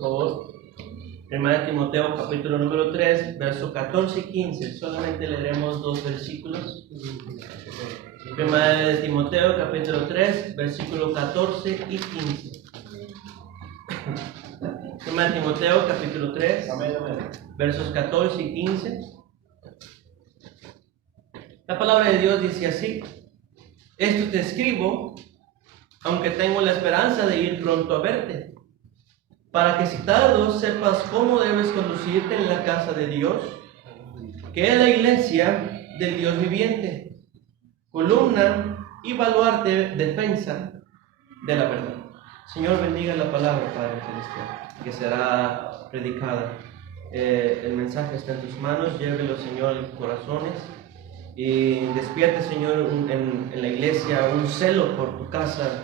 por favor. 1 Timoteo capítulo número 3, verso 14 y 15. Solamente leeremos 2 versículos. 1 Timoteo capítulo 3, versículo 14 y 15. 1 Timoteo capítulo 3, versos 14 y 15. La palabra de Dios dice así: esto te escribo, aunque tengo la esperanza de ir pronto a verte, para que si tardo sepas cómo debes conducirte en la casa de Dios, que es la iglesia del Dios viviente, columna y baluarte, defensa de la verdad. Señor, bendiga la palabra, Padre Celestial, que será predicada. El mensaje está en tus manos, llévelo, Señor, en tus corazones. Y despierte, Señor, en la iglesia un celo por tu casa,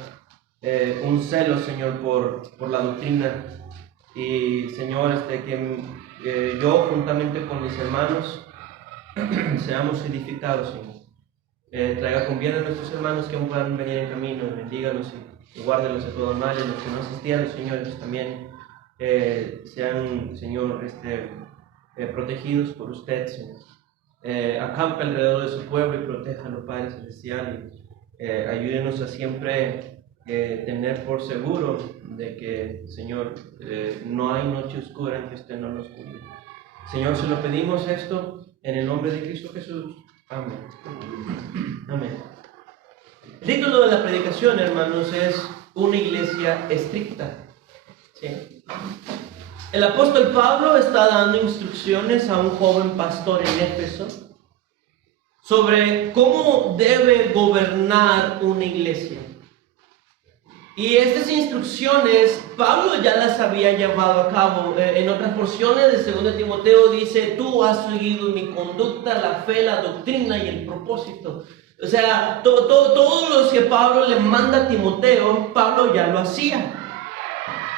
un celo, Señor, por la doctrina. Y, Señor, que yo, juntamente con mis hermanos, seamos edificados, Señor. Traiga con bien a nuestros hermanos que aún puedan venir en camino, bendígalos y guárdelos de todo mal. Y los que no asistieron, Señor, ellos también sean, Señor, protegidos por usted, Señor. Acampe alrededor de su pueblo y protéjalo, Padre Celestial, y ayúdenos a siempre tener por seguro de que, Señor, no hay noche oscura en que usted no nos cuide. Señor, se lo pedimos esto en el nombre de Cristo Jesús. Amén. Amén. El título de la predicación, hermanos, es una iglesia estricta. ¿Sí? El apóstol Pablo está dando instrucciones a un joven pastor en Éfeso sobre cómo debe gobernar una iglesia. Y estas instrucciones Pablo ya las había llevado a cabo. En otras porciones de 2 Timoteo dice: tú has seguido mi conducta, la fe, la doctrina y el propósito. O sea, todo lo que Pablo le manda a Timoteo, Pablo ya lo hacía.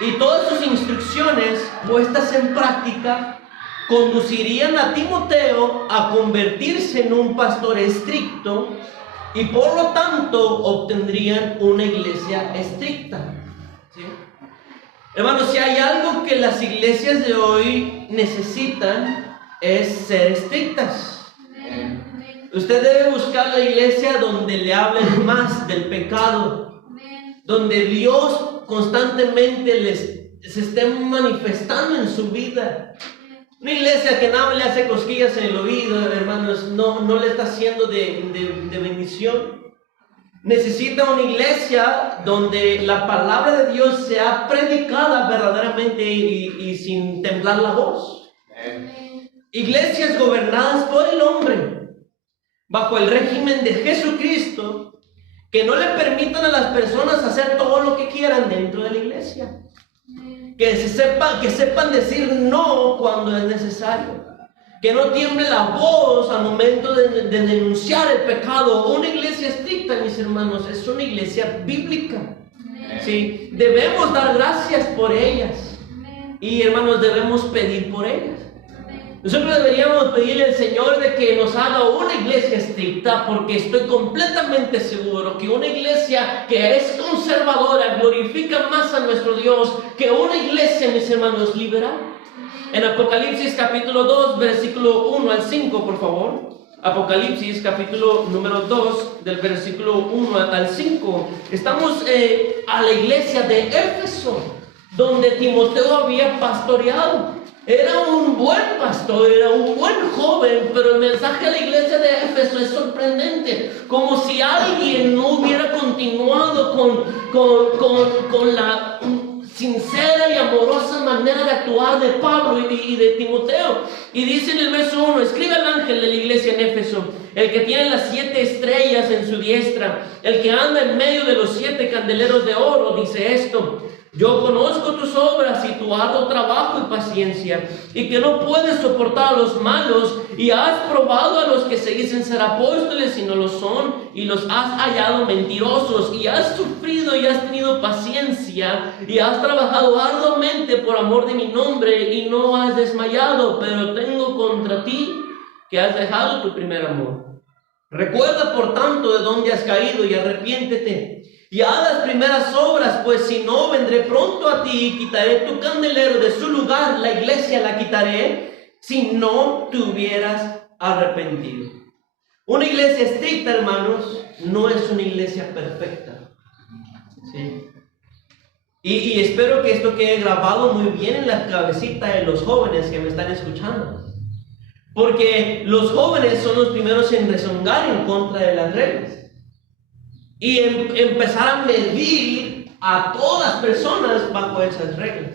Y todas sus instrucciones puestas en práctica conducirían a Timoteo a convertirse en un pastor estricto y por lo tanto obtendrían una iglesia estricta. ¿Sí? Hermanos, si hay algo que las iglesias de hoy necesitan es ser estrictas. Usted debe buscar la iglesia donde le hablen más del pecado, donde Dios constantemente se esté manifestando en su vida. Una iglesia que nada le hace cosquillas en el oído, hermanos, no le está haciendo de bendición. Necesita una iglesia donde la palabra de Dios sea predicada verdaderamente y sin temblar la voz. Iglesias gobernadas por el hombre, bajo el régimen de Jesucristo, que no le permitan a las personas hacer todo lo que quieran dentro de la iglesia. Que sepan decir no cuando es necesario. Que no tiemble la voz al momento de denunciar el pecado. Una iglesia estricta, mis hermanos, es una iglesia bíblica. ¿Sí? Debemos dar gracias por ellas. Y, hermanos, debemos pedir por ellas. Nosotros deberíamos pedirle al Señor de que nos haga una iglesia estricta, porque estoy completamente seguro que una iglesia que es conservadora glorifica más a nuestro Dios que una iglesia, mis hermanos, liberal. En Apocalipsis capítulo 2, versículo 1 al 5, por favor. Apocalipsis capítulo número 2, del versículo 1 al 5. Estamos a la iglesia de Éfeso, donde Timoteo había pastoreado. Era un buen pastor, era un buen joven, pero el mensaje a la iglesia de Éfeso es sorprendente. Como si alguien no hubiera continuado con la sincera y amorosa manera de actuar de Pablo y de Timoteo. Y dice en el verso 1: escribe al ángel de la iglesia en Éfeso, el que tiene las 7 estrellas en su diestra, el que anda en medio de los 7 candeleros de oro, dice esto: yo conozco tus obras y tu arduo trabajo y paciencia, y que no puedes soportar a los malos, y has probado a los que se dicen ser apóstoles y no lo son, y los has hallado mentirosos, y has sufrido y has tenido paciencia, y has trabajado arduamente por amor de mi nombre, y no has desmayado. Pero tengo contra ti que has dejado tu primer amor. Recuerda, por tanto, de dónde has caído y arrepiéntete. Y haz las primeras obras, pues si no, vendré pronto a ti y quitaré tu candelero de su lugar. La iglesia la quitaré si no te hubieras arrepentido. Una iglesia estricta, hermanos, no es una iglesia perfecta. ¿Sí? Y espero que esto quede grabado muy bien en la cabecita de los jóvenes que me están escuchando. Porque los jóvenes son los primeros en rezongar en contra de las reglas. Y empezar a medir a todas las personas bajo esas reglas.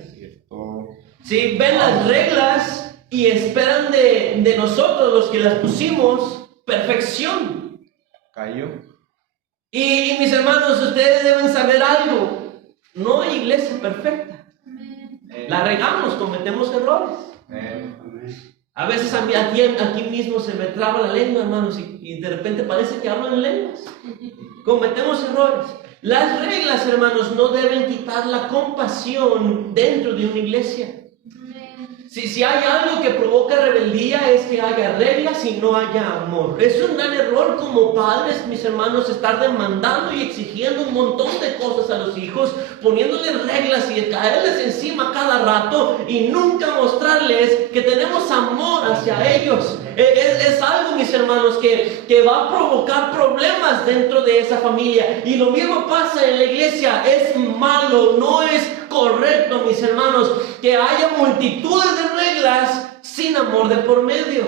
¿Sí? Ven las reglas y esperan de nosotros, los que las pusimos, perfección. Cayó. Y mis hermanos, ustedes deben saber algo. No hay iglesia perfecta. La regamos, cometemos errores. A veces aquí mismo se me traba la lengua, hermanos, y de repente parece que hablo en lenguas. Cometemos errores. Las reglas, hermanos, no deben quitar la compasión dentro de una iglesia. Si hay algo que provoca rebeldía es que haya reglas y no haya amor. Es un gran error como padres, mis hermanos, estar demandando y exigiendo un montón de cosas a los hijos, poniéndoles reglas y caerles encima cada rato y nunca mostrarles que tenemos amor hacia ellos. Es algo, mis hermanos, que va a provocar problemas dentro de esa familia. Y lo mismo pasa en la iglesia. Es malo, no es correcto, mis hermanos, que haya multitudes de reglas sin amor de por medio.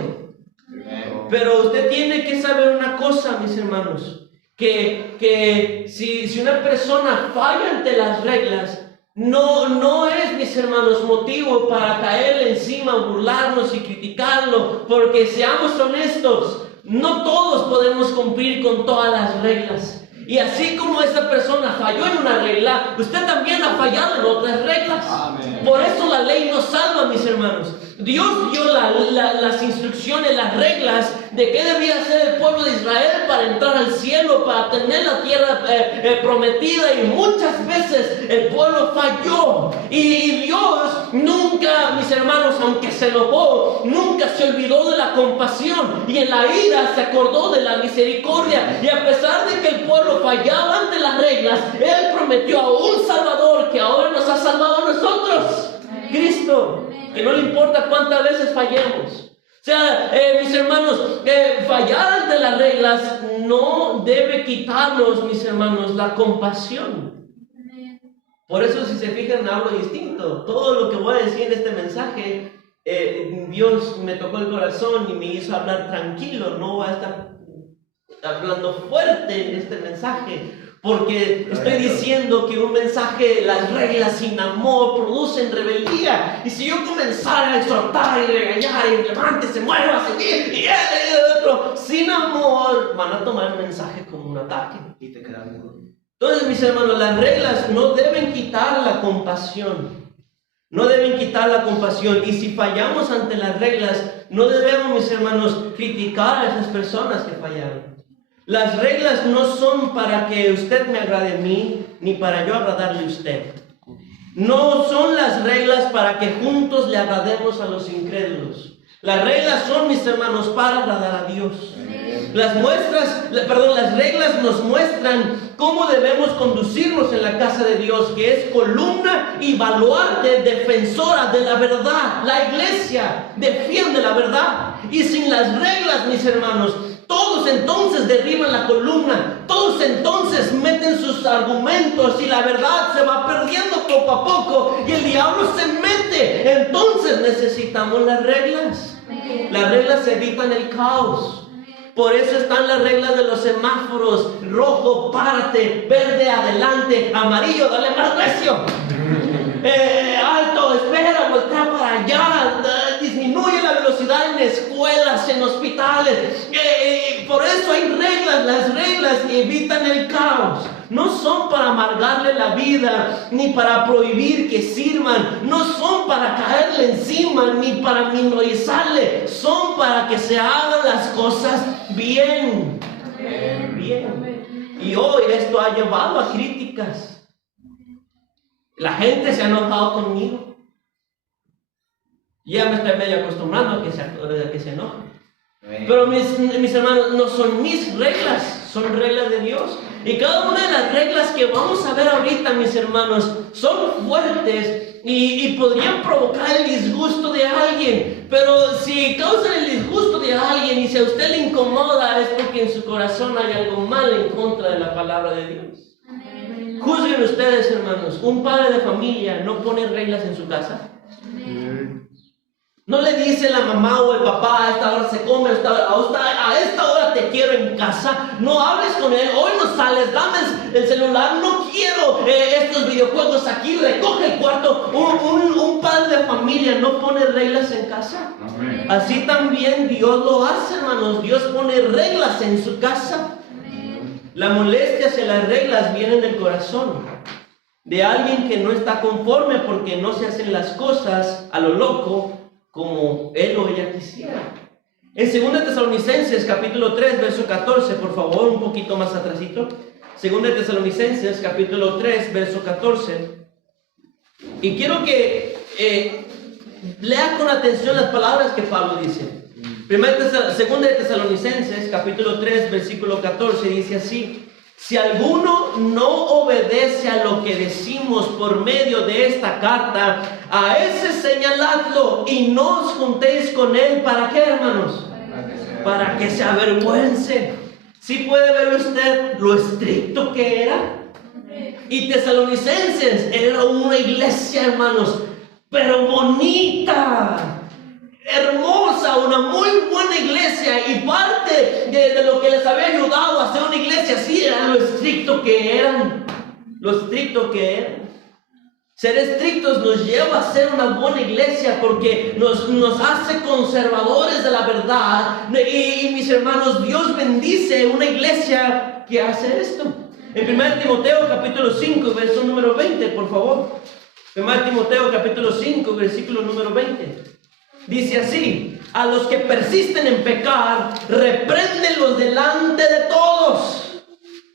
Pero usted tiene que saber una cosa, mis hermanos, que si una persona falla ante las reglas, no es, mis hermanos, motivo para caerle encima, burlarnos y criticarlo, porque seamos honestos, no todos podemos cumplir con todas las reglas. Y así como esa persona falló en una regla, usted también ha fallado en otras reglas. Amén. Por eso la ley nos salva, mis hermanos. Dios dio las instrucciones, las reglas de qué debía hacer el pueblo de Israel para entrar al cielo, para tener la tierra prometida, y muchas veces el pueblo falló. Y Dios nunca, mis hermanos, aunque se enojó, nunca se olvidó de la compasión, y en la ira se acordó de la misericordia. Y a pesar de que el pueblo fallaba ante las reglas, Él prometió a un Salvador que ahora nos ha salvado a nosotros, Cristo, que no le importa cuántas veces fallemos. O sea, mis hermanos, fallar ante las reglas no debe quitarnos, mis hermanos, la compasión. Por eso, si se fijan, hablo distinto. Todo lo que voy a decir en este mensaje, Dios me tocó el corazón y me hizo hablar tranquilo. No voy a estar hablando fuerte en este mensaje, porque estoy diciendo que un mensaje, las reglas sin amor producen rebeldía. Y si yo comenzara a exhortar y regañar y levántese, mueva, seguir y otro sin amor, van a tomar el mensaje como un ataque y te quedan mejor. Entonces, mis hermanos, las reglas no deben quitar la compasión. No deben quitar la compasión. Y si fallamos ante las reglas, no debemos, mis hermanos, criticar a esas personas que fallaron. Las reglas no son para que usted me agrade a mí, ni para yo agradarle a usted. No son las reglas para que juntos le agrademos a los incrédulos. Las reglas son, mis hermanos, para agradar a Dios. Las reglas nos muestran cómo debemos conducirnos en la casa de Dios, que es columna y baluarte, defensora de la verdad. La iglesia defiende la verdad. Y sin las reglas, mis hermanos, todos entonces derriban la columna, todos entonces meten sus argumentos y la verdad se va perdiendo poco a poco y el diablo se mete. Entonces necesitamos las reglas. Las reglas evitan el caos. Por eso están las reglas de los semáforos: rojo, párate; verde, adelante; amarillo, dale más recio; alto, espera, voltea para allá; disminuye la velocidad en escuelas, en hospitales. Por eso hay reglas. Las reglas evitan el caos. No son para amargarle la vida, ni para prohibir que sirvan. No son para caerle encima, ni para minorizarle. Son para que se hagan las cosas bien. Bien. Y hoy esto ha llevado a críticas. La gente se ha enojado conmigo. Ya me estoy medio acostumbrando a que se enojen. Pero mis hermanos, no son mis reglas, son reglas de Dios. Y cada una de las reglas que vamos a ver ahorita, mis hermanos, son fuertes y podrían provocar el disgusto de alguien. Pero si causan el disgusto de alguien y si a usted le incomoda, es porque en su corazón hay algo mal en contra de la palabra de Dios. Amén. Juzguen ustedes, hermanos, un padre de familia no pone reglas en su casa. Amén. No le dice la mamá o el papá: a esta hora se come, a esta hora te quiero en casa. No hables con él, hoy no sales, dame el celular, no quiero estos videojuegos aquí, recoge el cuarto. Un padre de familia no pone reglas en casa. Amén. Así también Dios lo hace, hermanos. Dios pone reglas en su casa. Amén. La molestia hacia las reglas viene del corazón de alguien que no está conforme porque no se hacen las cosas a lo loco como él o ella quisiera. En 2 Tesalonicenses capítulo 3 verso 14, por favor, un poquito más atrasito. 2 Tesalonicenses capítulo 3 verso 14. Y quiero que lea con atención las palabras que Pablo dice. 2 Tesalonicenses capítulo 3 versículo 14 dice así: si alguno no obedece a lo que decimos por medio de esta carta, a ese señaladlo y no os juntéis con él. ¿Para qué, hermanos? Para que se avergüence. ¿Sí puede ver usted lo estricto que era? Y Tesalonicenses era una iglesia, hermanos, pero bonita, hermosa, una muy buena iglesia, y parte de lo que les había ayudado a ser una iglesia así era lo estricto que eran. Ser estrictos nos lleva a ser una buena iglesia porque nos hace conservadores de la verdad. Y mis hermanos, Dios bendice una iglesia que hace esto. En 1 Timoteo capítulo 5 verso número 20, por favor. 1 Timoteo capítulo 5 versículo número 20. Dice así: a los que persisten en pecar, repréndelos delante de todos,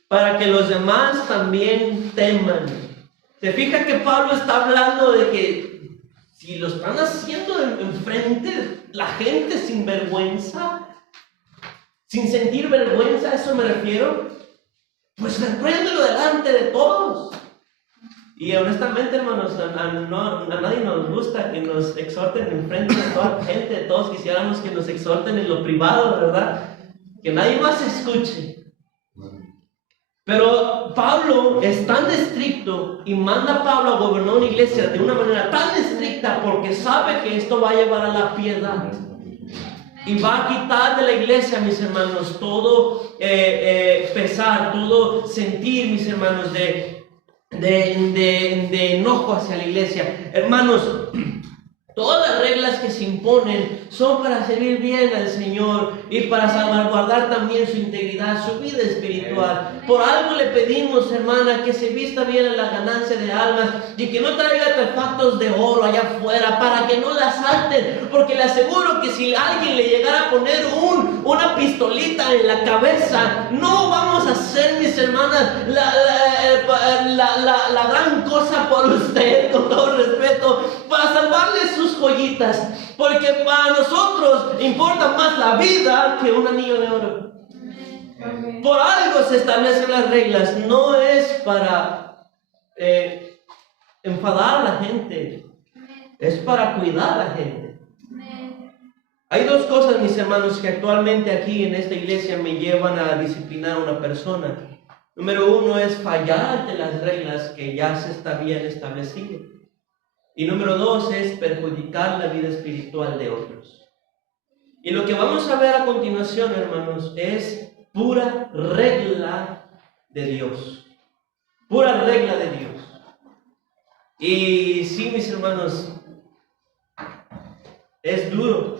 para que los demás también teman. ¿Se fija que Pablo está hablando de que si lo están haciendo enfrente la gente sin vergüenza, sin sentir vergüenza, a eso me refiero, pues repréndelo delante de todos? Y honestamente, hermanos, a nadie nos gusta que nos exhorten en frente de toda la gente. Todos quisiéramos que nos exhorten en lo privado, ¿verdad? Que nadie más escuche. Pero Pablo es tan estricto y manda a Pablo a gobernar una iglesia de una manera tan estricta porque sabe que esto va a llevar a la piedad. Y va a quitar de la iglesia, mis hermanos, todo pesar, todo sentir, mis hermanos, de enojo hacia la iglesia. Hermanos, todas las reglas que se imponen son para servir bien al Señor y para salvaguardar también su integridad, su vida espiritual. Por algo le pedimos, hermana, que se vista bien en la ganancia de almas y que no traiga artefactos de oro allá afuera para que no la asalten, porque le aseguro que si alguien le llegara a poner una pistolita en la cabeza, no vamos a hacer, mis hermanas, la gran cosa por usted, con todo respeto, para salvarle sus joyitas, porque para nosotros importa más la vida que un anillo de oro. Por algo se establecen las reglas, no es para enfadar a la gente, es para cuidar a la gente. Hay dos cosas, mis hermanos, que actualmente aquí en esta iglesia me llevan a disciplinar a una persona. Número uno es fallar ante las reglas que ya se está bien establecido. Y número dos es perjudicar la vida espiritual de otros. Y lo que vamos a ver a continuación, hermanos, es pura regla de Dios. Pura regla de Dios. Y sí, mis hermanos, es duro.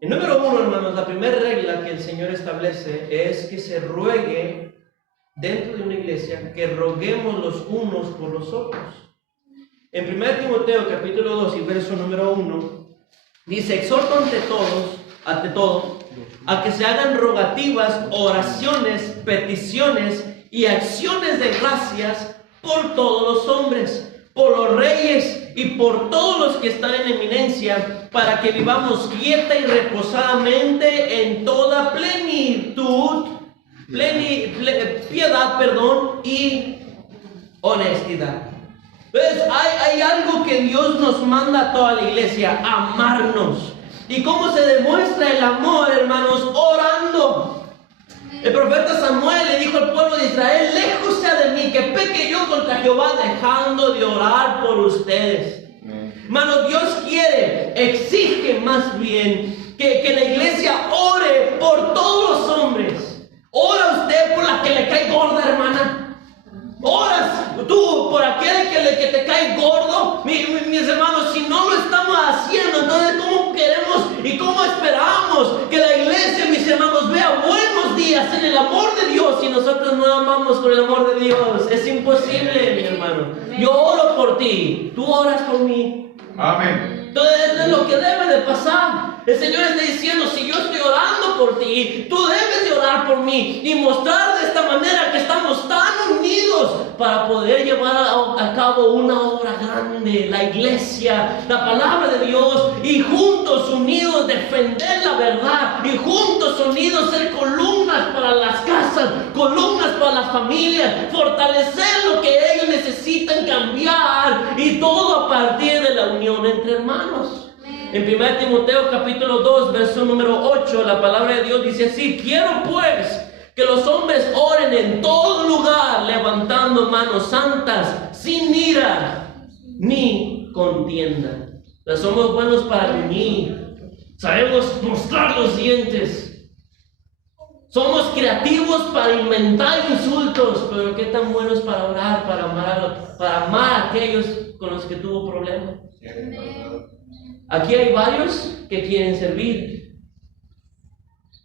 Y número uno, hermanos, la primera regla que el Señor establece es que se ruegue dentro de una iglesia, que roguemos los unos por los otros. En 1 Timoteo capítulo 2 y verso número 1 dice: exhorto ante todo, a que se hagan rogativas, oraciones, peticiones y acciones de gracias por todos los hombres, por los reyes y por todos los que están en eminencia, para que vivamos quieta y reposadamente en toda plenitud piedad, perdón, y honestidad. Entonces, hay algo que Dios nos manda a toda la iglesia: amarnos. ¿Y cómo se demuestra el amor, hermanos? Orando. El profeta Samuel le dijo al pueblo de Israel: lejos sea de mí que peque yo contra Jehová, dejando de orar por ustedes. Hermanos, Dios quiere, exige más bien que la iglesia ore por todos los hombres. ¿Ora usted por la que le cae gorda, hermana? ¿Oras tú por aquel que te cae gordo? Mis hermanos, si no lo estamos haciendo, entonces ¿cómo queremos y cómo esperamos que la iglesia, mis hermanos, vea buenos días en el amor de Dios si nosotros no amamos con el amor de Dios? Es imposible, mi hermano. Yo oro por ti, tú oras por mí. Amén. Entonces eso es lo que debe de pasar. El Señor está diciendo: si yo estoy orando por ti, tú debes de orar por mí y mostrar de esta manera que estamos tan unidos para poder llevar a cabo una obra grande, la iglesia, la palabra de Dios, y juntos unidos defender la verdad, y juntos unidos ser columnas para las casas, columnas para las familias, fortalecer lo que ellos necesitan cambiar, y todo a partir de la unión entre hermanos. En 1 Timoteo capítulo 2, verso número 8, la palabra de Dios dice así: quiero pues que los hombres oren en todo lugar, levantando manos santas, sin ira ni contienda. Pero somos buenos para reñir, sabemos mostrar los dientes, somos creativos para inventar insultos, pero qué tan buenos para orar, para amar a aquellos con los que tuvo problemas. Aquí hay varios que quieren servir,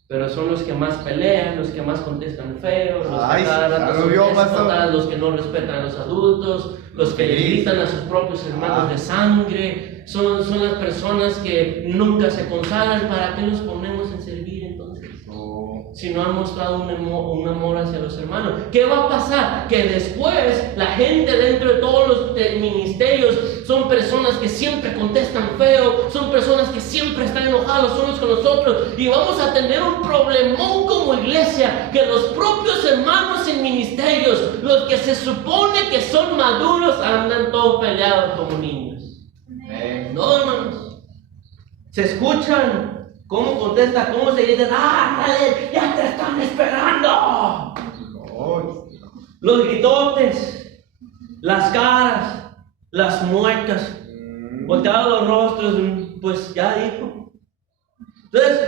pero son los que más pelean, los que más contestan feo, los que cada rato son déspotas, los que no respetan a los adultos, los que gritan a sus propios hermanos de sangre. Son las personas que nunca se consagran. ¿Para qué los ponemos en servir entonces? Si no han mostrado un amor hacia los hermanos. ¿Qué va a pasar? Que después la gente dentro de todos los ministerios son personas que siempre contestan feo, son personas que siempre están enojados unos con los otros, y vamos a tener un problemón como iglesia, que los propios hermanos en ministerios, los que se supone que son maduros, andan todos peleados como niños. No, hermanos, se escuchan cómo contesta, cómo se dice: ¡ándale, ya te están esperando! Los gritotes, las caras, las muecas, volteados los rostros, pues ya dijo. Entonces,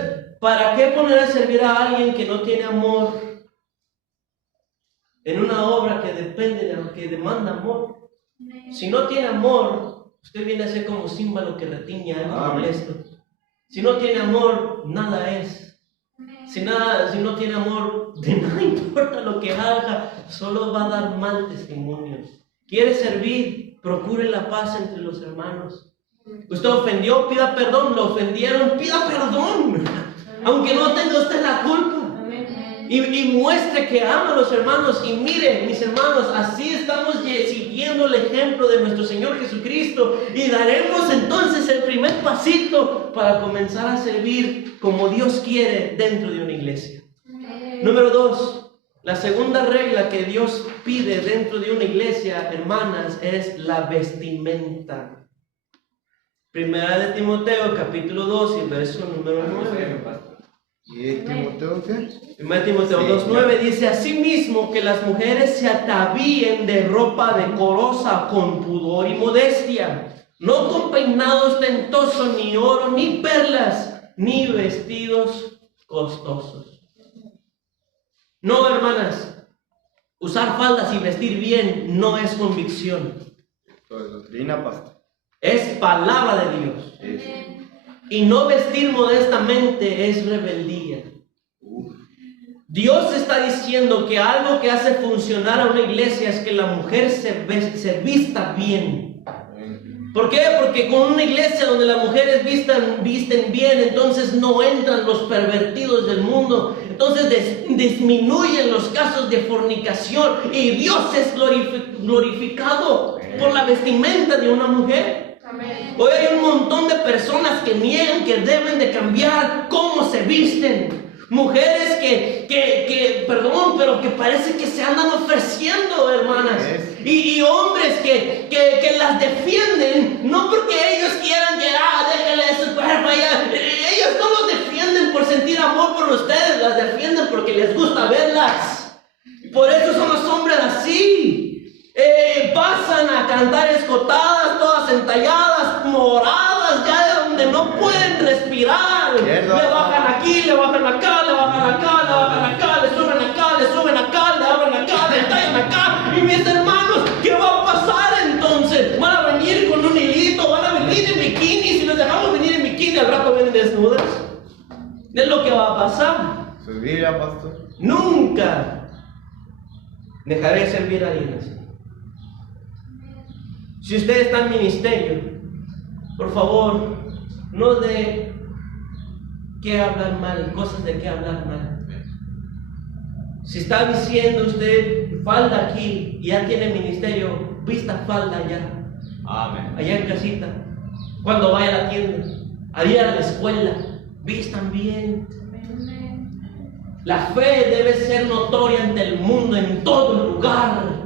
¿para qué poner a servir a alguien que no tiene amor en una obra que depende de lo que demanda amor? Si no tiene amor, usted viene a ser como címbalo que retiña algo molesto. Si no tiene amor, nada es. Si no tiene amor, de nada importa lo que haga, solo va a dar mal testimonio. ¿Quiere servir? Procure la paz entre los hermanos. Usted ofendió, pida perdón. Lo ofendieron, pida perdón, aunque no tenga usted la culpa. Y muestre que ama a los hermanos. Y mire, mis hermanos, así estamos siguiendo el ejemplo de nuestro Señor Jesucristo, y daremos entonces el primer pasito para comenzar a servir como Dios quiere dentro de una iglesia. Número 2, la segunda regla que Dios pide dentro de una iglesia, hermanas, es la vestimenta. Primera de Timoteo capítulo 2 y verso número 9. ¿Y Timoteo qué? 1 Timoteo 2:9 dice: asimismo que las mujeres se atavíen de ropa decorosa, con pudor y modestia, no con peinados ostentosos, ni oro, ni perlas, ni vestidos costosos. No, hermanas, usar faldas y vestir bien no es convicción. Doctrina, pastor. Es palabra de Dios. Y no vestir modestamente es rebeldía. Dios está diciendo que algo que hace funcionar a una iglesia es que la mujer se vista bien. ¿Por qué? Porque con una iglesia donde las mujeres visten bien, entonces no entran los pervertidos del mundo. Entonces disminuyen los casos de fornicación, y Dios es glorificado por la vestimenta de una mujer. Hoy hay un montón de personas que niegan que deben de cambiar cómo se visten. Mujeres perdón, pero que parece que se andan ofreciendo, hermanas. Y hombres que las defienden, no porque ellos quieran que, déjenle su cuerpo allá. Ellos no los defienden por sentir amor por ustedes, las defienden porque les gusta verlas. Por eso son los hombres así. Pasan a cantar escotadas, todas entalladas, moradas, ya de donde no pueden respirar. Le bajan aquí, le bajan acá, le bajan acá, le bajan acá, le suben acá, le suben acá, le abren acá, le tallan acá. Y mis hermanos, ¿qué va a pasar entonces? ¿Van a venir con un hilito? ¿Van a venir en bikini? Si los dejamos venir en bikini, al rato vienen desnudas. Es lo que va a pasar. Servir, pastor. Nunca dejaré de servir a alguien así. Si usted está en ministerio, por favor, no de qué hablar mal, cosas de qué hablar mal. Si está diciendo usted falda aquí y ya tiene ministerio, vista falda allá. Amén. Allá en casita. Cuando vaya a la tienda, allá a la escuela, vistan bien. La fe debe ser notoria ante el mundo, en todo lugar.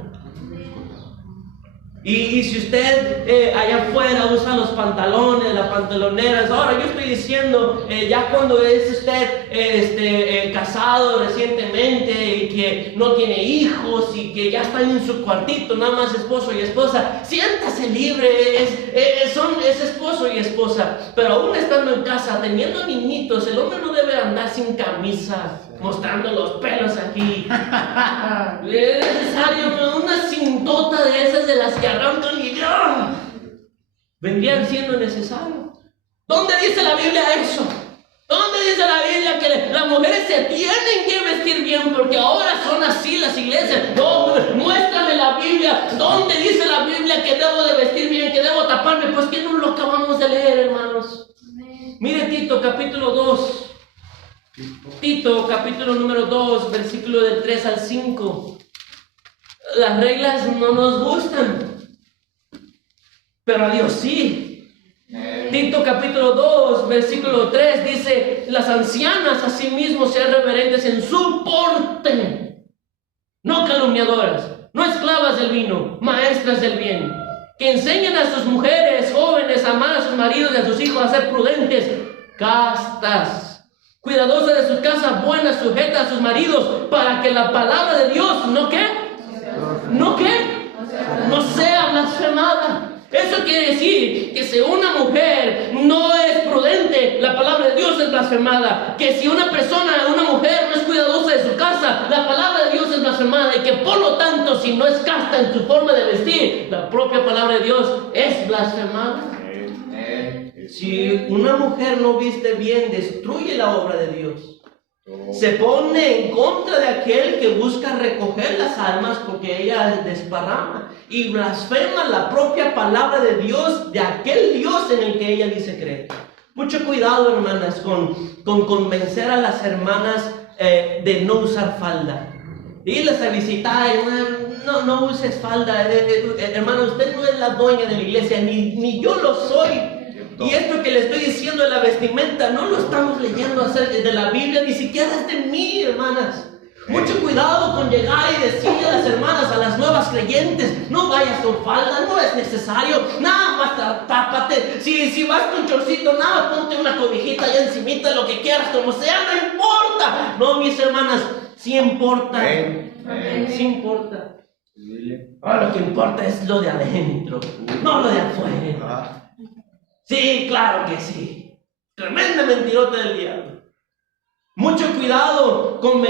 Y si usted allá afuera usa los pantalones, las pantaloneras, ahora yo estoy diciendo, ya cuando es usted casado recientemente y que no tiene hijos y que ya están en su cuartito, nada más esposo y esposa, siéntase libre, es esposo y esposa. Pero aún estando en casa, teniendo niñitos, el hombre no debe andar sin camisa, mostrando los pelos aquí. Es necesario una cintota de esas de las que arrancan y ya vendrían siendo necesario. ¿Dónde dice la Biblia eso? ¿Dónde dice la Biblia que las mujeres se tienen que vestir bien? Porque ahora son así las iglesias. No, muéstrame la Biblia. ¿Dónde dice la Biblia que debo de vestir bien, que debo taparme? Pues que no lo acabamos de leer, hermanos. Mire Tito capítulo 2. Tito capítulo número 2, versículo del 3 al 5. Las reglas no nos gustan, pero a Dios sí. Tito capítulo 2, versículo 3 dice: las ancianas asimismo sean reverentes en su porte, no calumniadoras, no esclavas del vino, maestras del bien, que enseñen a sus mujeres jóvenes a amar a sus maridos y a sus hijos, a ser prudentes, castas, cuidadosas de sus casas, buenas, sujetas a sus maridos, para que la palabra de Dios no sea blasfemada. Eso quiere decir que si una mujer no es prudente, la palabra de Dios es blasfemada. Que si una mujer no es cuidadosa de su casa, la palabra de Dios es blasfemada. Y que por lo tanto, si no es casta en su forma de vestir, la propia palabra de Dios es blasfemada. Si una mujer no viste bien, destruye la obra de Dios. Se pone en contra de aquel que busca recoger las almas, porque ella desparrama y blasfema la propia palabra de Dios, de aquel Dios en el que ella dice creer. Mucho cuidado, hermanas, con convencer a las hermanas de no usar falda. Irles a visitar, no uses falda, hermano, usted no es la dueña de la iglesia, ni yo lo soy. Y esto que le estoy diciendo de la vestimenta, no lo estamos leyendo acerca de la Biblia, ni siquiera es de mí, hermanas. Mucho cuidado con llegar y decirle a las hermanas, a las nuevas creyentes: no vayas con falda, no es necesario, nada más tápate. Si vas con chorcito, nada, ponte una cobijita allá encimita, lo que quieras, como sea, no importa. No, mis hermanas, sí importa. Sí importa. Ahora lo que importa es lo de adentro, no lo de afuera. Sí, claro que sí. Tremenda mentirota del diablo. Mucho cuidado con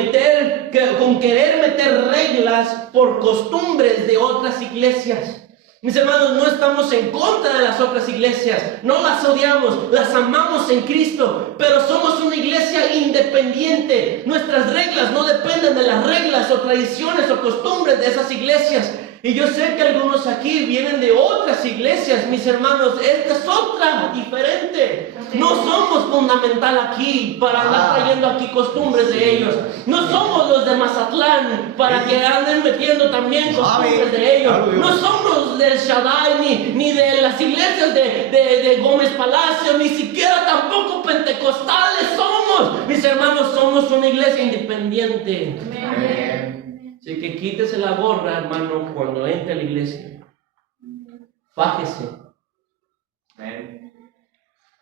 querer meter reglas por costumbres de otras iglesias. Mis hermanos, no estamos en contra de las otras iglesias, no las odiamos, las amamos en Cristo, pero somos una iglesia independiente. Nuestras reglas no dependen de las reglas o tradiciones o costumbres de esas iglesias. Y yo sé que algunos aquí vienen de otras iglesias, mis hermanos. Esta es otra, diferente. No somos fundamental aquí para andar trayendo aquí costumbres de ellos. No somos los de Mazatlán para que anden metiendo también costumbres de ellos. No somos del Shaddai ni de las iglesias de Gómez Palacio, ni siquiera tampoco pentecostales. Somos somos, mis hermanos, somos una iglesia independiente. Amén. Así que quítese la gorra, hermano, cuando entre a la iglesia. Fájese. Amén.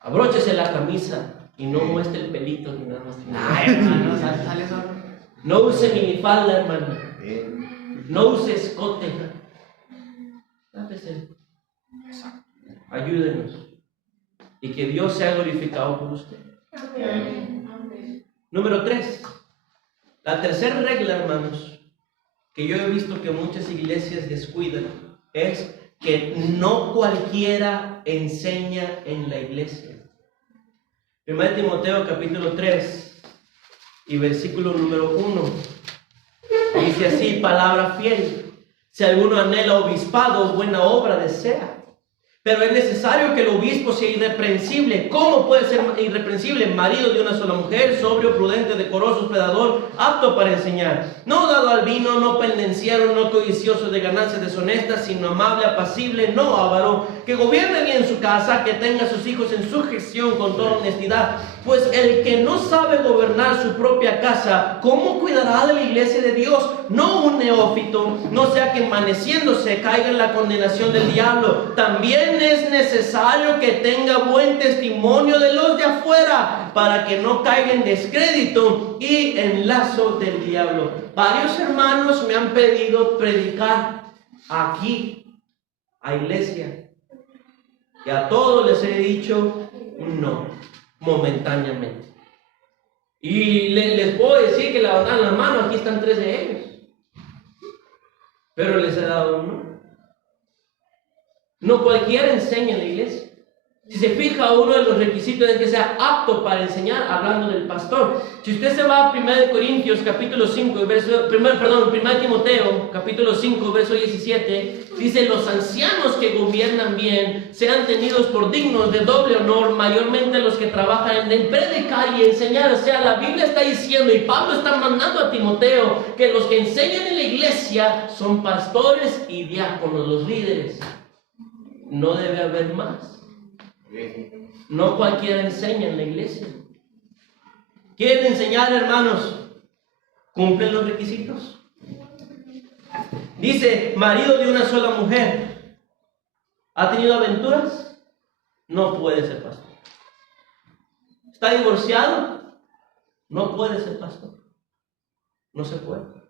Abróchese la camisa y no muestre el pelito ni nada más. Ay, hermano, sale solo. No use minifalda, hermano. Amén. No use escote. Tápese. Ayúdenos. Y que Dios sea glorificado por usted. Amén. Número 3. La tercera regla, hermanos, que yo he visto que muchas iglesias descuidan, es que no cualquiera enseña en la iglesia. 1 Timoteo capítulo 3 y versículo número 1. Dice así: palabra fiel. Si alguno anhela obispado, buena obra desea. Pero es necesario que el obispo sea irreprensible. ¿Cómo puede ser irreprensible? Marido de una sola mujer, sobrio, prudente, decoroso, hospedador, apto para enseñar. No dado al vino, no pendenciero, no codicioso de ganancias deshonestas, sino amable, apacible, no avaro, que gobierne bien su casa, que tenga a sus hijos en sujeción con toda honestidad. Pues el que no sabe gobernar su propia casa, ¿cómo cuidará de la iglesia de Dios? No un neófito, no sea que envaneciéndose caiga en la condenación del diablo. También es necesario que tenga buen testimonio de los de afuera, para que no caiga en descrédito y en lazo del diablo. Varios hermanos me han pedido predicar aquí, a iglesia, y a todos les he dicho no, momentáneamente. Y les puedo decir que levantan la mano, aquí están 3 de ellos, pero les he dado un no. No cualquiera enseña en la iglesia. Si se fija, uno de los requisitos es que sea apto para enseñar, hablando del pastor. Si usted se va a 1 Corintios capítulo 5, 1 Timoteo capítulo 5, verso 17, dice: los ancianos que gobiernan bien sean tenidos por dignos de doble honor, mayormente los que trabajan en predicar y enseñar. O sea, la Biblia está diciendo, y Pablo está mandando a Timoteo, que los que enseñan en la iglesia son pastores y diáconos, los líderes. No debe haber más. No cualquiera enseña en la iglesia. ¿Quieren enseñar, hermanos? ¿Cumplen los requisitos? Dice: marido de una sola mujer. ¿Ha tenido aventuras? No puede ser pastor. ¿Está divorciado? No puede ser pastor. No se puede.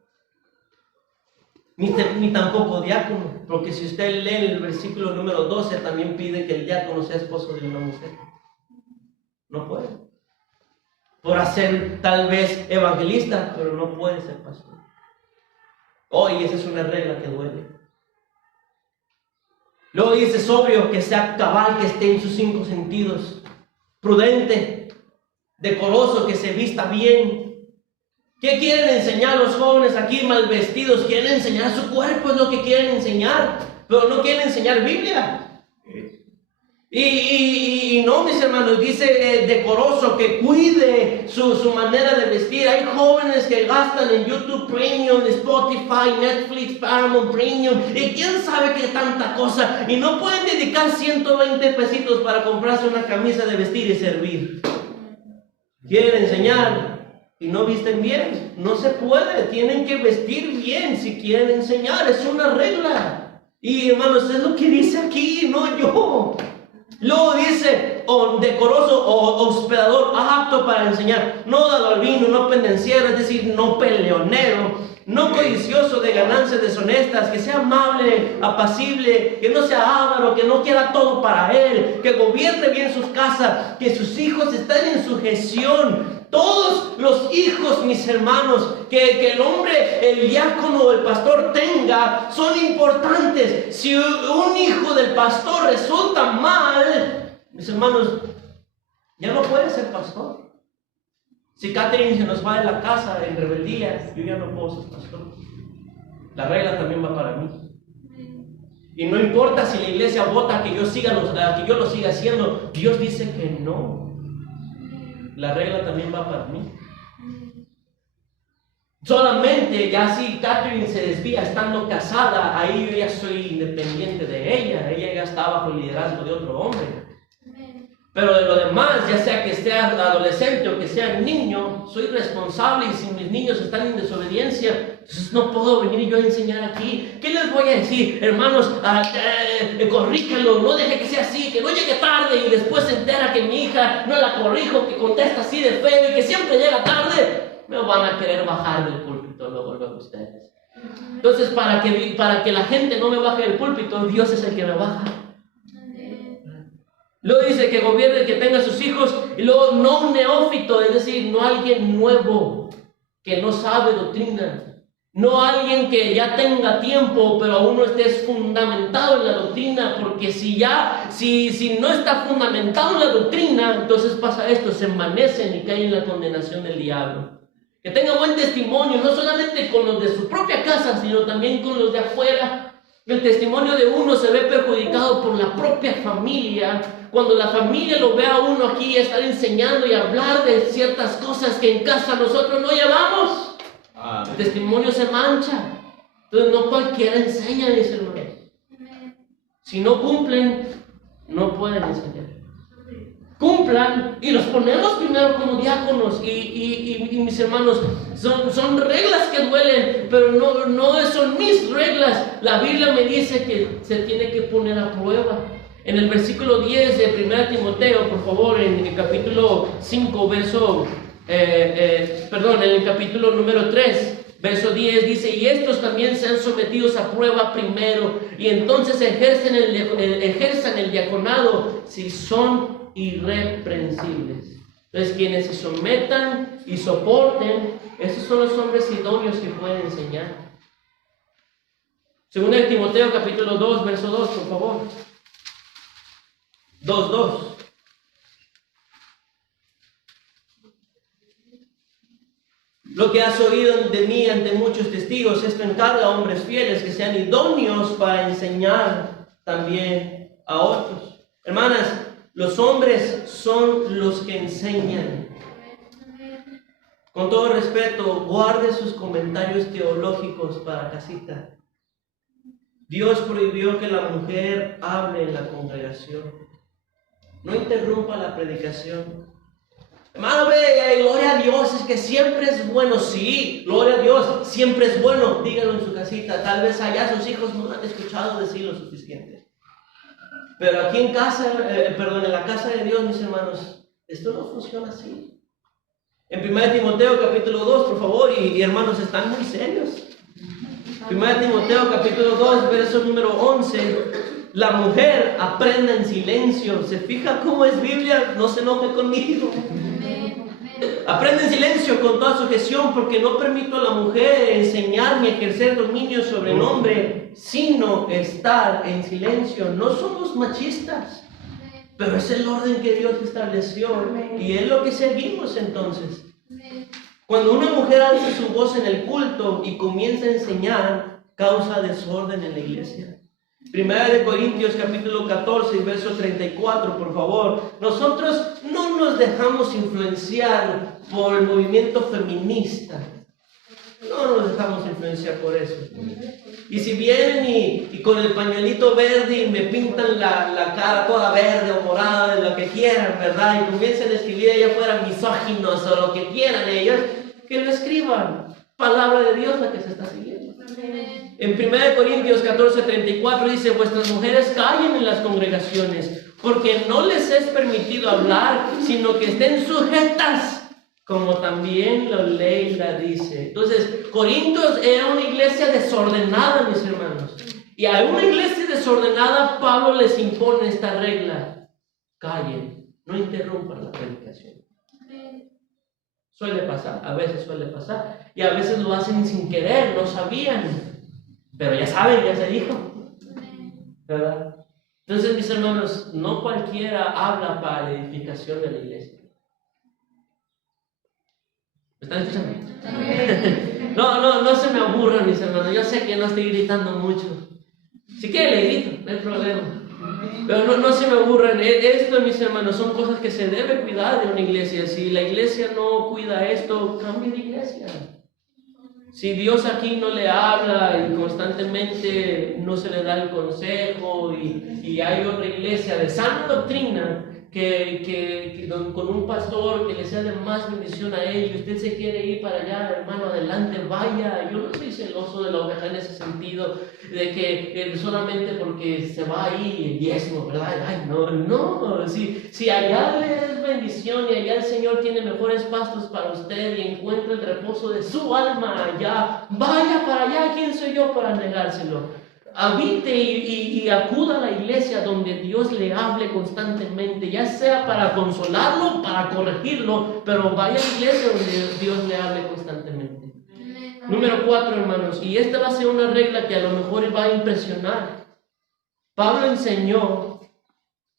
Ni tampoco diácono, porque si usted lee el versículo número 12, también pide que el diácono sea esposo de una mujer. No puede. Podrá ser tal vez evangelista, pero no puede ser pastor. Hoy esa es una regla que duele. Luego dice: sobrio, que sea cabal, que esté en sus 5 sentidos, prudente, decoroso, que se vista bien. ¿Qué quieren enseñar los jóvenes aquí mal vestidos? Quieren enseñar su cuerpo, es lo que quieren enseñar, pero no quieren enseñar Biblia. Y no, mis hermanos, dice decoroso, que cuide su manera de vestir. Hay jóvenes que gastan en YouTube Premium, Spotify, Netflix, Paramount Premium, y quién sabe qué tanta cosa, y no pueden dedicar 120 pesitos para comprarse una camisa de vestir y servir. Quieren enseñar y no visten bien. No se puede, tienen que vestir bien si quieren enseñar, es una regla. Y hermanos, es lo que dice aquí, no yo. Luego dice: decoroso o hospedador, apto para enseñar, no dado al vino, no pendenciero, es decir, no peleonero, no codicioso de ganancias deshonestas, que sea amable, apacible, que no sea avaro, que no quiera todo para él, que gobierne bien sus casas, que sus hijos estén en sujeción. Todos los hijos, mis hermanos, que el hombre, el diácono o el pastor tenga, son importantes. Si un hijo del pastor resulta mal, mis hermanos, ya no puede ser pastor. Si Catherine se nos va de la casa en rebeldía, yo ya no puedo ser pastor. La regla también va para mí. Y no importa si la iglesia vota que yo lo siga haciendo, Dios dice que no. La regla también va para mí. Solamente ya si Catherine se desvía estando casada, ahí yo ya soy independiente de ella. Ella ya está bajo el liderazgo de otro hombre. Pero de lo demás, ya sea que sea adolescente o que sea niño, soy responsable, y si mis niños están en desobediencia, entonces no puedo venir yo a enseñar aquí. ¿Qué les voy a decir? Hermanos, corríjanlo, no deje que sea así, que no llegue tarde y después se entera que mi hija no la corrijo, que contesta así de feo y que siempre llega tarde. Me van a querer bajar del púlpito luego ustedes. Entonces, para que la gente no me baje del púlpito, Dios es el que me baja. Luego dice que gobierne, que tenga sus hijos, y luego no un neófito, es decir, no alguien nuevo que no sabe doctrina, no alguien que ya tenga tiempo pero aún no esté fundamentado en la doctrina, porque si no está fundamentado en la doctrina, entonces pasa esto, se envanecen y caen en la condenación del diablo. Que tenga buen testimonio, no solamente con los de su propia casa, sino también con los de afuera. El testimonio de uno se ve perjudicado por la propia familia. Cuando la familia lo ve a uno aquí estar enseñando y hablar de ciertas cosas que en casa nosotros no llevamos, el testimonio se mancha. Entonces no cualquiera enseña, mis hermanos. Si no cumplen, no pueden enseñar. Cumplan y los ponemos primero como diáconos y mis hermanos, son reglas que duelen, pero no son mis reglas. La Biblia me dice que se tiene que poner a prueba. En el versículo 10 de 1 Timoteo, por favor, en el capítulo 5, en el capítulo número 3, verso 10 dice: y estos también sean sometidos a prueba primero, y entonces ejerzan el diaconado si son irreprensibles. Entonces, quienes se sometan y soporten, esos son los hombres idóneos que pueden enseñar. 2 Timoteo capítulo 2, verso 2, por favor. 2:2. Lo que has oído de mí ante muchos testigos, esto encarga a hombres fieles que sean idóneos para enseñar también a otros. Hermanas, los hombres son los que enseñan. Con todo respeto, guarde sus comentarios teológicos para casita. Dios prohibió que la mujer hable en la congregación. No interrumpa la predicación. Hermano, gloria a Dios, es que siempre es bueno. Sí, gloria a Dios, siempre es bueno. Dígalo en su casita. Tal vez allá sus hijos no han escuchado decir lo suficiente. Pero aquí en la casa de Dios, mis hermanos, esto no funciona así. En 1 Timoteo capítulo 2, por favor, y hermanos, están muy serios. 1 Timoteo capítulo 2, verso número 11. La mujer aprenda en silencio. ¿Se fija cómo es Biblia? No se enoje conmigo. Aprende en silencio con toda sujeción, porque no permito a la mujer enseñar ni ejercer dominio sobre el hombre, sino estar en silencio. No somos machistas, pero es el orden que Dios estableció y es lo que seguimos entonces. Cuando una mujer alza su voz en el culto y comienza a enseñar, causa desorden en la iglesia. 1 Corintios capítulo 14, verso 34, por favor. Nosotros no nos dejamos influenciar por el movimiento feminista. No nos dejamos influenciar por eso. Y si vienen y con el pañuelito verde y me pintan la cara toda verde o morada, de lo que quieran, ¿verdad? Y comienzan a escribir allá afuera misóginos o lo que quieran ellos, que lo escriban. Palabra de Dios la que se está siguiendo. En 1 Corintios 14, 34 dice: vuestras mujeres callen en las congregaciones, porque no les es permitido hablar, sino que estén sujetas, como también la ley la dice. Entonces, Corintios era una iglesia desordenada, mis hermanos. Y a una iglesia desordenada, Pablo les impone esta regla: callen, no interrumpan la predicación. Suele pasar, a veces suele pasar, y a veces lo hacen sin querer, no sabían. Pero ya saben, ya se dijo, ¿verdad? Entonces, mis hermanos, no cualquiera habla para la edificación de la iglesia. ¿Me están escuchando? No se me aburran, mis hermanos. Yo sé que no estoy gritando mucho. Si quiere le grito, no hay problema. Pero no se me aburran. Esto, mis hermanos, son cosas que se debe cuidar de una iglesia. Si la iglesia no cuida esto, cambie de iglesia. Si Dios aquí no le habla y constantemente no se le da el consejo y hay otra iglesia de sana doctrina, con un pastor que le sea de más bendición a él, y usted se quiere ir para allá, hermano, adelante, vaya. Yo no soy celoso de la oveja en ese sentido, de que solamente porque se va ahí el diezmo, ¿verdad? Ay, no, si allá le es bendición y allá el Señor tiene mejores pastos para usted y encuentra el reposo de su alma allá, vaya para allá. ¿Quién soy yo para negárselo? Habite y acuda a la iglesia donde Dios le hable constantemente, ya sea para consolarlo, para corregirlo, pero vaya a la iglesia donde Dios le hable constantemente. Número 4, hermanos, y esta va a ser una regla que a lo mejor va a impresionar. Pablo enseñó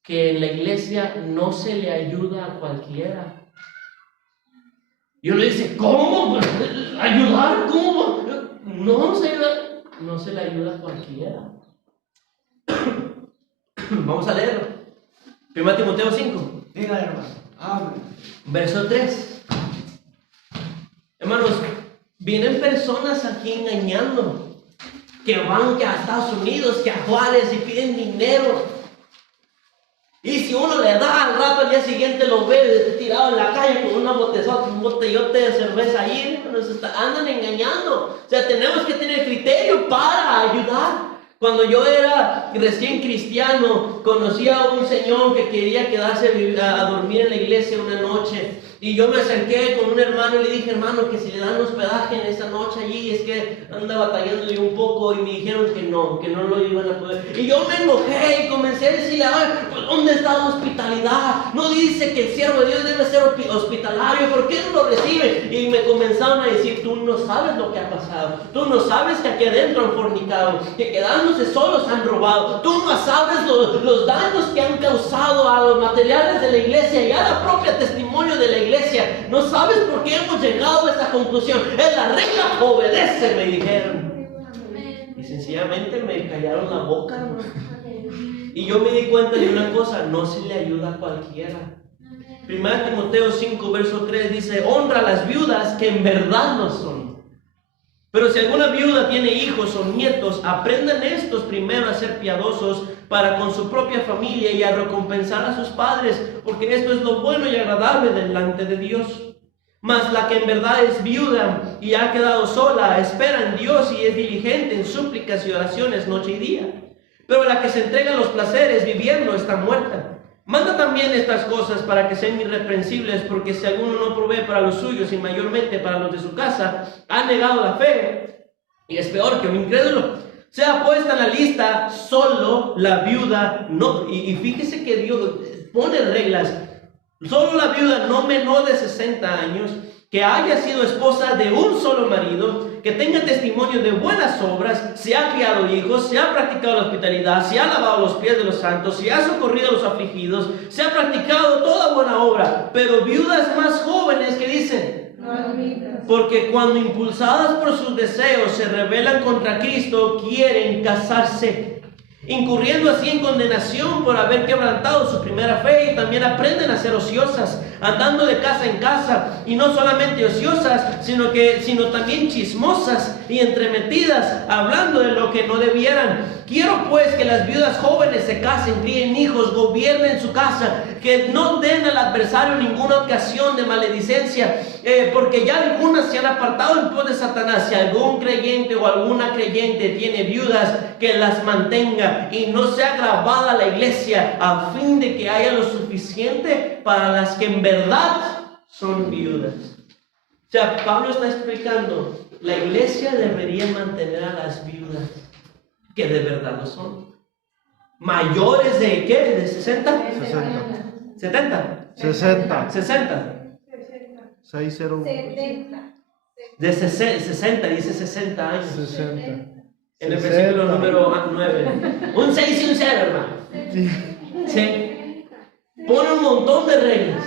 que en la iglesia no se le ayuda a cualquiera. Y uno dice, ¿cómo? ¿Ayudar? ¿Cómo? No se le ayuda a cualquiera. Vamos a leerlo. 1 Timoteo 5. Dígale, hermano. Hable. Verso 3. Hermanos, vienen personas aquí engañando, que van que a Estados Unidos, que a Juárez y piden dinero. Y si uno le da al rato, al día siguiente lo ve tirado en la calle con un botellote de cerveza ahí, andan engañando. O sea, tenemos que tener criterio para ayudar. Cuando yo era recién cristiano, conocí a un señor que quería quedarse a dormir en la iglesia una noche. Y yo me acerqué con un hermano y le dije, hermano, que si le dan hospedaje en esa noche allí, es que anda batallándole un poco. Y me dijeron que no lo iban a poder. Y yo me enojé y comencé a decirle, pues, ¿dónde está la hospitalidad? No dice que el siervo de Dios debe ser hospitalario, ¿por qué no lo recibe? Y me comenzaron a decir, tú no sabes lo que ha pasado. Tú no sabes que aquí adentro han fornicado, que quedándose solos han robado. Tú no sabes los daños que han causado a los materiales de la iglesia y a la propia testimonio de la iglesia. No sabes por qué hemos llegado a esa conclusión. Es la regla, obedece, me dijeron. Y sencillamente me callaron la boca, hermano. Y yo me di cuenta de una cosa, no se le ayuda a cualquiera. 1 Timoteo 5, verso 3 dice, honra a las viudas que en verdad lo son. Pero si alguna viuda tiene hijos o nietos, aprendan estos primero a ser piadosos para con su propia familia y a recompensar a sus padres, porque esto es lo bueno y agradable delante de Dios. Mas la que en verdad es viuda y ha quedado sola, espera en Dios y es diligente en súplicas y oraciones noche y día. Pero la que se entrega a los placeres viviendo está muerta. Manda también estas cosas para que sean irreprensibles, porque si alguno no provee para los suyos y mayormente para los de su casa, ha negado la fe y es peor que un incrédulo. Sea puesta en la lista solo la viuda, no, y fíjese que Dios pone reglas, solo la viuda no menor de 60 años, que haya sido esposa de un solo marido, que tenga testimonio de buenas obras, se ha criado hijos, se ha practicado la hospitalidad, se ha lavado los pies de los santos, se ha socorrido a los afligidos, se ha practicado toda buena obra. Pero viudas más jóvenes que dicen, porque cuando impulsadas por sus deseos se rebelan contra Cristo, quieren casarse, incurriendo así en condenación por haber quebrantado su primera fe, y también aprenden a ser ociosas, andando de casa en casa, y no solamente ociosas, sino también chismosas y entremetidas, hablando de lo que no debieran. Quiero pues que las viudas jóvenes se casen, críen hijos, gobiernen su casa, que no den al adversario ninguna ocasión de maledicencia, porque ya algunas se han apartado en pos de Satanás. Si algún creyente o alguna creyente tiene viudas, que las mantenga y no sea grabada la iglesia, a fin de que haya lo suficiente para las que en verdad son viudas. O sea, Pablo está explicando, la iglesia debería mantener a las viudas que de verdad lo son. ¿Mayores de qué? ¿De 60? 60. ¿70? 60. 60. 601. De 60, dice 60 años. 60. En el versículo número 9. Un 6 y un 0, hermano. Sí. Pone un montón de reglas.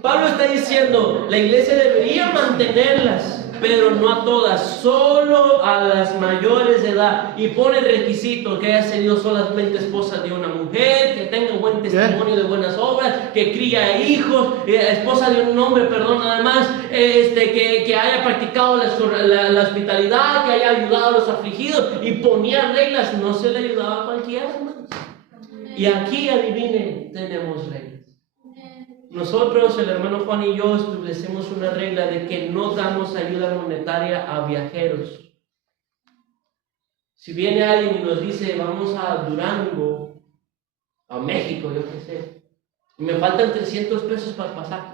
Pablo está diciendo, la iglesia debería mantenerlas, pero no a todas, solo a las mayores de edad. Y pone requisitos, que haya sido solamente esposa de una mujer, que tenga buen testimonio de buenas obras, que cría hijos, esposa de un hombre, perdón, nada más, que haya practicado la hospitalidad, que haya ayudado a los afligidos. Y ponía reglas, no se le ayudaba a cualquiera, hermanos. Y aquí, adivinen, tenemos reglas. nosotros, el hermano Juan y yo, establecemos una regla de que no damos ayuda monetaria a viajeros. Si viene alguien y nos dice, vamos a Durango, a México, yo qué sé, y me faltan 300 pesos para el pasaje,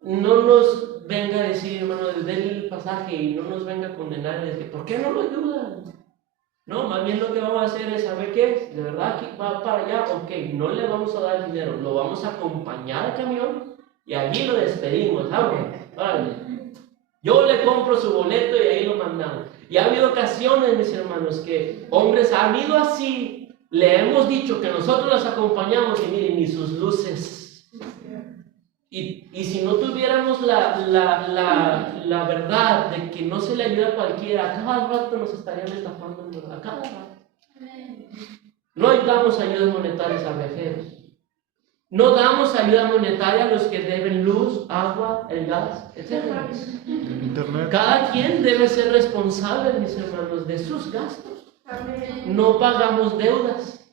no nos venga a decir, hermano, denle el pasaje y no nos venga a condenar y decir, ¿por qué no lo ayudan? No, más bien lo que vamos a hacer es, ¿sabe qué? ¿De verdad que va para allá? Ok, no le vamos a dar dinero, lo vamos a acompañar al camión y allí lo despedimos, ¿sabes? Vale. Yo le compro su boleto y ahí lo mandamos. Y ha habido ocasiones, mis hermanos, que hombres han ido así, le hemos dicho que nosotros los acompañamos y miren, ni sus luces. Y si no tuviéramos la verdad de que no se le ayuda a cualquiera, a cada rato nos estarían estafando, a cada rato. No damos ayudas monetarias a viajeros. No damos ayuda monetaria a los que deben luz, agua, el gas, etc. Internet. Cada quien debe ser responsable, mis hermanos, de sus gastos. No pagamos deudas.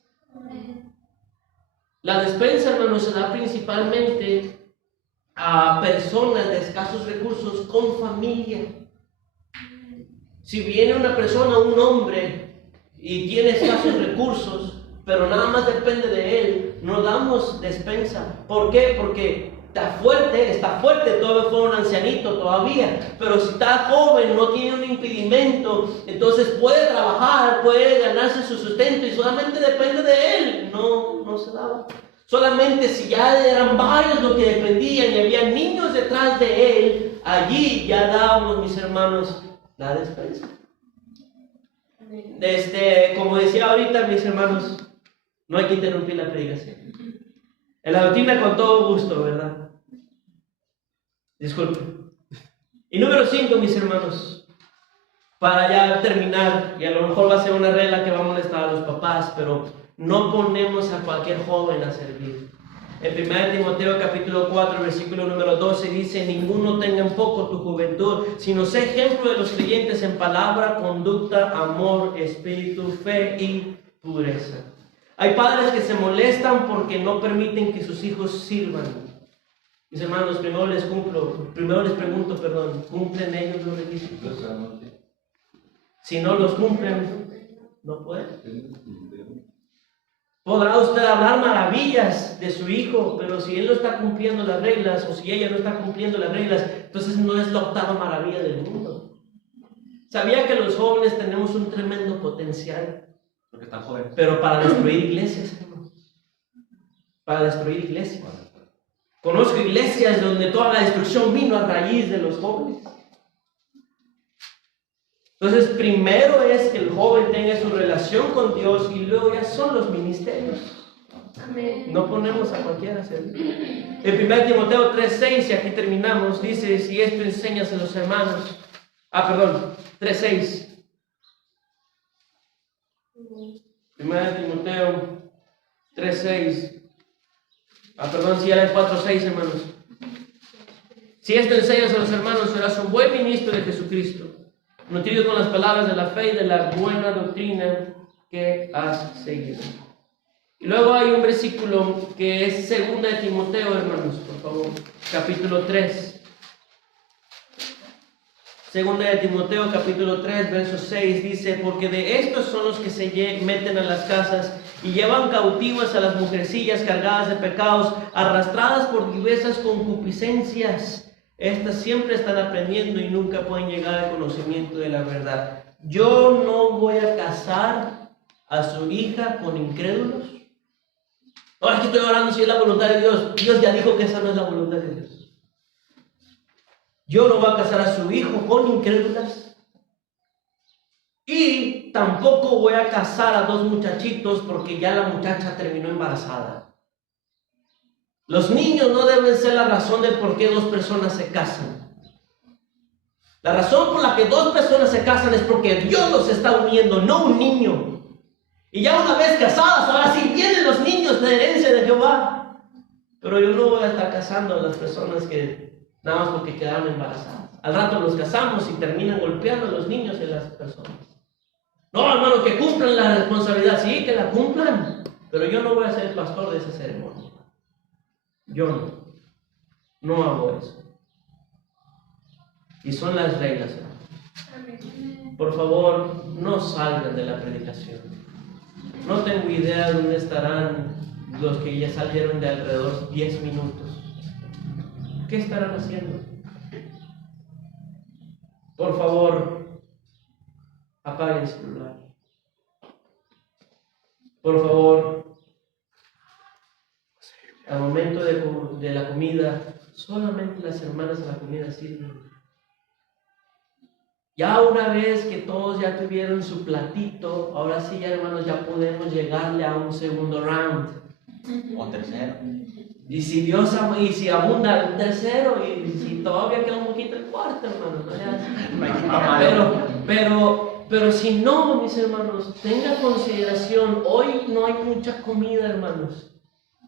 La despensa, hermanos, se da principalmente a personas de escasos recursos con familia. Si viene una persona, un hombre, y tiene escasos recursos, pero nada más depende de él, no damos despensa. ¿Por qué? Porque está fuerte, todavía fue un ancianito todavía, pero si está joven, no tiene un impedimento, entonces puede trabajar, puede ganarse su sustento y solamente depende de él. No se daba. Solamente si ya eran varios los que dependían y había niños detrás de él, allí ya dábamos, mis hermanos, la despensa. Como decía ahorita, mis hermanos, no hay que interrumpir la predicación. En la doctrina con todo gusto, ¿verdad? Disculpen. Y número 5, mis hermanos, para ya terminar, y a lo mejor va a ser una regla que va a molestar a los papás, pero no ponemos a cualquier joven a servir. En 1 Timoteo capítulo 4, versículo número 12 dice: ninguno tenga en poco tu juventud, sino sé ejemplo de los creyentes en palabra, conducta, amor, espíritu, fe y pureza. Hay padres que se molestan porque no permiten que sus hijos sirvan. Mis hermanos, primero les pregunto, ¿cumplen ellos los requisitos? Si no los cumplen, no pueden. Podrá usted hablar maravillas de su hijo, pero si él no está cumpliendo las reglas, o si ella no está cumpliendo las reglas, entonces no es la octava maravilla del mundo. ¿Sabía que los jóvenes tenemos un tremendo potencial? Porque están jóvenes. Pero para destruir iglesias, hermanos. Para destruir iglesias. Conozco iglesias donde toda la destrucción vino a raíz de los jóvenes. Entonces, primero es que el joven tenga su relación con Dios y luego ya son los ministerios. Amén. No ponemos a cualquiera a servir. En 1 Timoteo 3:6, y aquí terminamos, dice: si esto enseñas a los hermanos. 3:6. 1 Timoteo 3:6. Si ya era 4:6, hermanos. Si esto enseñas a los hermanos, serás un buen ministro de Jesucristo, nutrido con las palabras de la fe y de la buena doctrina que has seguido. Y luego hay un versículo que es 2 Timoteo, hermanos, por favor, capítulo 3. 2 Timoteo, capítulo 3, verso 6, dice: porque de estos son los que se meten a las casas y llevan cautivas a las mujercillas cargadas de pecados, arrastradas por diversas concupiscencias. Estas siempre están aprendiendo y nunca pueden llegar al conocimiento de la verdad. Yo no voy a casar a su hija con incrédulos. Ahora es que estoy orando si es la voluntad de Dios. Dios ya dijo que esa no es la voluntad de Dios. Yo no voy a casar a su hijo con incrédulas. Y tampoco voy a casar a dos muchachitos porque ya la muchacha terminó embarazada. Los niños no deben ser la razón del por qué dos personas se casan. La razón por la que dos personas se casan es porque Dios los está uniendo, no un niño. Y ya una vez casadas, ahora sí vienen los niños de herencia de Jehová. Pero yo no voy a estar casando a las personas que nada más porque quedaron embarazadas. Al rato los casamos y terminan golpeando a los niños y a las personas. No, hermano, que cumplan la responsabilidad. Sí, que la cumplan. Pero yo no voy a ser el pastor de esa ceremonia. Yo no. No hago eso. Y son las reglas, hermanos. Por favor, no salgan de la predicación. No tengo idea dónde estarán los que ya salieron de alrededor 10 minutos. ¿Qué estarán haciendo? Por favor, apaguen el celular. Por favor, al momento de la comida, solamente las hermanas de la comida sirven. Ya una vez que todos ya tuvieron su platito, ahora sí, ya, hermanos, ya podemos llegarle a un segundo round. O tercero. Y si Dios y si abunda un tercero, y si todavía queda un poquito el cuarto, hermanos, pero si no, mis hermanos, tenga consideración, hoy no hay mucha comida, hermanos.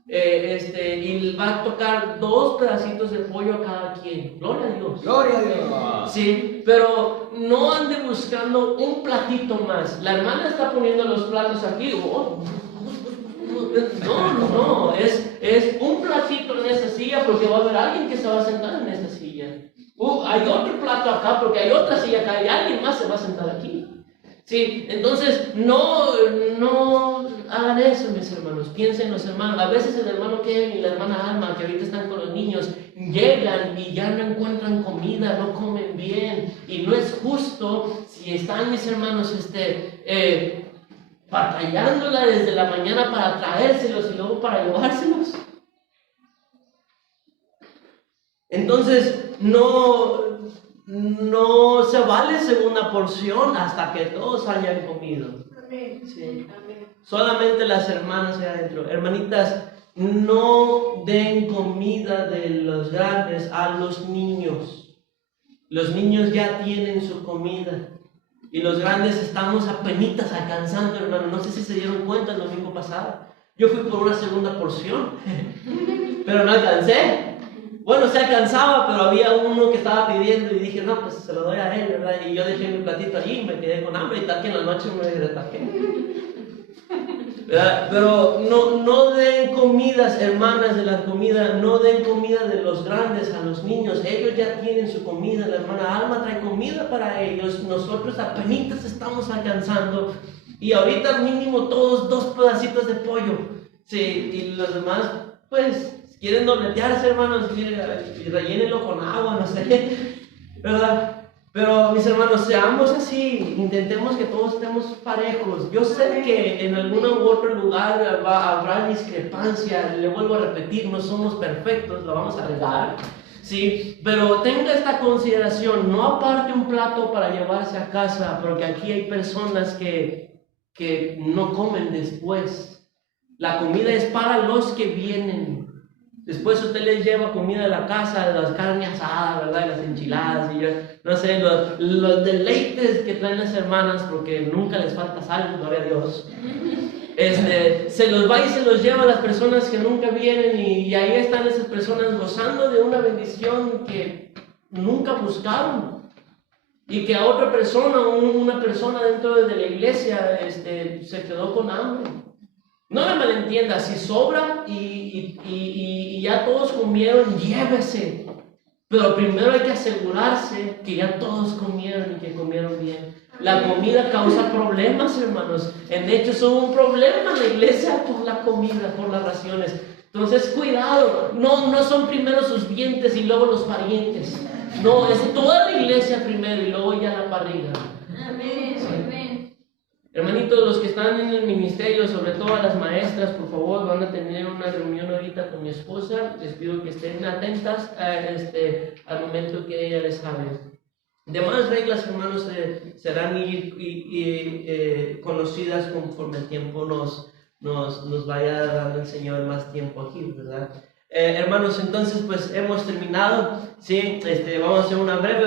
Y va a tocar 2 pedacitos de pollo a cada quien. Gloria a Dios. Gloria a Dios. Sí, pero no ande buscando un platito más. La hermana está poniendo los platos aquí. No, es un platito en esa silla porque va a haber alguien que se va a sentar en esta silla. Hay otro plato acá porque hay otra silla acá y alguien más se va a sentar aquí. Sí, entonces no hagan eso, mis hermanos. Piensen los hermanos. A veces el hermano Kevin y la hermana Alma, que ahorita están con los niños, llegan y ya no encuentran comida, no comen bien. Y no es justo si están mis hermanos batallándola desde la mañana para traérselos y luego para llevárselos. Entonces, no se vale segunda porción hasta que todos hayan comido. Sí. Solamente las hermanas allá adentro. Hermanitas, no den comida de los grandes a los niños. Los niños ya tienen su comida. Y los grandes estamos apenitas alcanzando, hermano. No sé si se dieron cuenta el domingo pasado. Yo fui por una segunda porción, pero no alcancé. Bueno, se alcanzaba, pero había uno que estaba pidiendo y dije, no, pues se lo doy a él, ¿verdad? Y yo dejé mi platito allí y me quedé con hambre y tal que en la noche me retajé. Pero no den comidas, hermanas, de la comida, no den comida de los grandes a los niños. Ellos ya tienen su comida, la hermana Alma trae comida para ellos. Nosotros apenas estamos alcanzando y ahorita mínimo todos 2 pedacitos de pollo. Sí, y los demás, pues, quieren dobletearse, hermanos, y rellénenlo con agua, no sé, ¿verdad? Pero, mis hermanos, seamos así, intentemos que todos estemos parejos. Yo sé que en algún u otro lugar habrá discrepancia, le vuelvo a repetir, no somos perfectos, lo vamos a regar, ¿sí? Pero tenga esta consideración, no aparte un plato para llevarse a casa, porque aquí hay personas que no comen después. La comida es para los que vienen. Después usted les lleva comida de la casa, de las carnes asadas, ¿verdad? Las enchiladas y yo, no sé, los deleites que traen las hermanas, porque nunca les falta sal, gloria a Dios. Se los va y se los lleva a las personas que nunca vienen y ahí están esas personas gozando de una bendición que nunca buscaron. Y que a otra persona, una persona dentro de la iglesia, se quedó con hambre. No me malentienda, si sobra y ya todos comieron, llévese. Pero primero hay que asegurarse que ya todos comieron y que comieron bien. La comida causa problemas, hermanos. En hecho, son un problema en la iglesia por la comida, por las raciones. Entonces, cuidado. No son primero sus dientes y luego los parientes. No, es toda la iglesia primero y luego ya la barriga. Amén, amén. Hermanitos, los que están en el ministerio, sobre todo a las maestras, por favor, van a tener una reunión ahorita con mi esposa. Les pido que estén atentas al momento que ella les hable. Demás reglas, hermanos, serán conocidas conforme el tiempo nos vaya dando el Señor más tiempo aquí, ¿verdad? Hermanos, entonces, pues hemos terminado, ¿sí? Vamos a hacer una breve